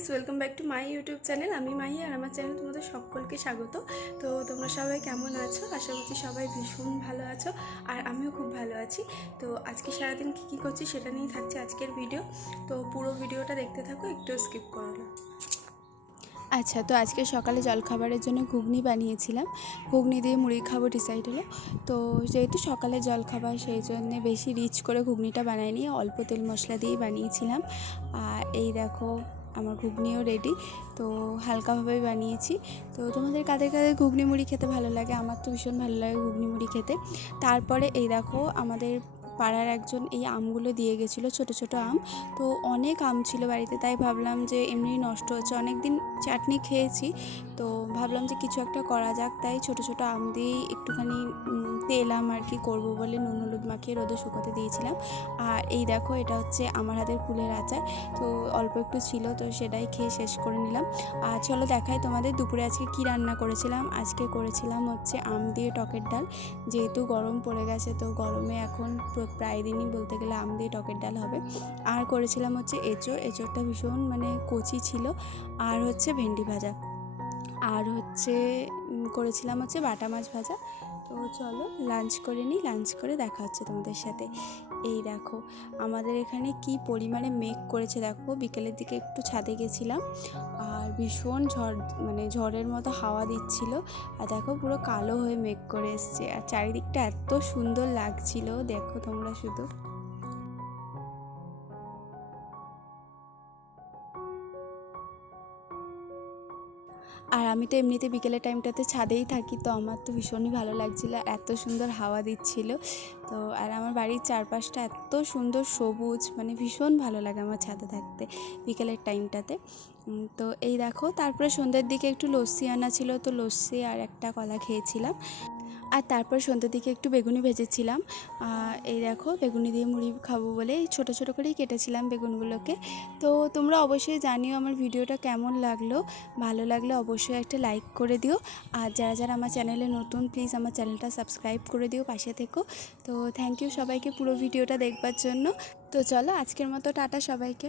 Guys welcome back to my YouTube channel আমি মাহি আর আমার channel তোমাদের সকলকে স্বাগত। তো তোমরা সবাই কেমন আছো? আশা করছি সবাই ভীষণ ভালো আছো আর আমিও খুব ভালো আছি। তো আজকে সারাদিন কী কী করছি সেটা নিয়েই থাকছে আজকের ভিডিও তো পুরো ভিডিওটা দেখতে থাকো, একটু স্কিপ করো না। আচ্ছা তো আজকে সকালে জলখাবারের জন্য ঘুগনি বানিয়েছিলাম। ঘুগনি দিয়ে মুড়ি খাব ডিসাইড হলো। তো যেহেতু সকালে জলখাবার, সেই জন্যে বেশি রিচ করে ঘুগনিটা বানাইনি, অল্প তেল মশলা দিয়েই বানিয়েছিলাম। আর এই দেখো আমার ঘুগনিও রেডি তো হালকাভাবেই বানিয়েছি। তো তোমাদের কাদের কাদের ঘুগনি মুড়ি খেতে ভালো লাগে? আমার তো ভীষণ ভালো লাগে ঘুগনি মুড়ি খেতে। তারপরে এই দেখো, আমাদের পাড়ার একজন এই আমগুলো দিয়ে গেছিল, ছোট ছোট আম। তো অনেক আম ছিল বাড়িতে, তাই ভাবলাম যে এমনি নষ্ট হচ্ছে। অনেক দিন চাটনি খেয়েছি তো ভাবলাম যে কিছু একটা করা যাক, তাই ছোট ছোট আম দিয়েই একটুখানি তেল আম আর কি করব বলে নুন, হলুদ মাখিয়ে রোদে শুকোতে দিয়েছিলাম। আর এই দেখো এটা হচ্ছে আমার হাতের ফুলের আচার, তো অল্প একটু ছিল, তো সেটাই খেয়ে শেষ করে নিলাম। আর চলো দেখাই তোমাদের দুপুরে আজকে কি রান্না করেছিলাম। আজকে করেছিলাম হচ্ছে আম দিয়ে টকের ডাল, যেহেতু গরম পড়ে গেছে, তো গরমে এখন প্রায় দিনই বলতে গেলে আম দিয়ে টকের ডাল হবে। আর করেছিলাম হচ্ছে এঁচোড়, এঁচোড়টা ভীষণ মানে কচি ছিল। আর হচ্ছে ভেন্ডি ভাজা। আর হচ্ছে করেছিলাম হচ্ছে বাটা মাছ ভাজা। তো চলো লাঞ্চ করে নিই লাঞ্চ করে দেখা হচ্ছে তোমাদের সাথে। এই দেখো, আমাদের এখানে কি পরিমাণে মেঘ করেছে দেখো। বিকেলের দিকে একটু ছাদে গেছিলাম আর ভীষণ ঝড় মানে ঝড়ের মতো হাওয়া দিচ্ছিল। আর দেখো পুরো কালো হয়ে মেঘ করে এসছে। আর চারিদিকটা এত সুন্দর লাগছিল, দেখো তোমরা শুধু। আর আমি তো এমনিতে বিকেলের টাইমটাতে ছাদেই থাকি, তো আমার তো ভীষণই ভালো লাগছিল, এত সুন্দর হাওয়া দিচ্ছিল। তো আর আমার বাড়ির চারপাশটা এত সুন্দর সবুজ মানে ভীষণ ভালো লাগে আমার ছাদে থাকতে বিকেলের টাইমটাতে। তো এই দেখো, তারপরে সন্ধ্যের দিকে একটু লস্যি আনা ছিল, তো লস্যি আর একটা কলা খেয়েছিলাম। আর তারপর সন্ধ্যের দিকে একটু বেগুনি ভেজেছিলাম। এই দেখো, বেগুনি দিয়ে মুড়ি খাব বলে ছোটো ছোটো করেই কেটেছিলাম বেগুনগুলোকে। তো তোমরা অবশ্যই জানিও আমার ভিডিওটা কেমন লাগল। ভালো লাগলে অবশ্যই একটা লাইক করে দিও। আর যারা যারা আমার চ্যানেলে নতুন, প্লিজ আমার চ্যানেলটা সাবস্ক্রাইব করে দিও, পাশে থেকো। তো থ্যাংক ইউ সবাইকে পুরো ভিডিওটা দেখবার জন্য। তো চলো, আজকের মতো টাটা সবাইকে।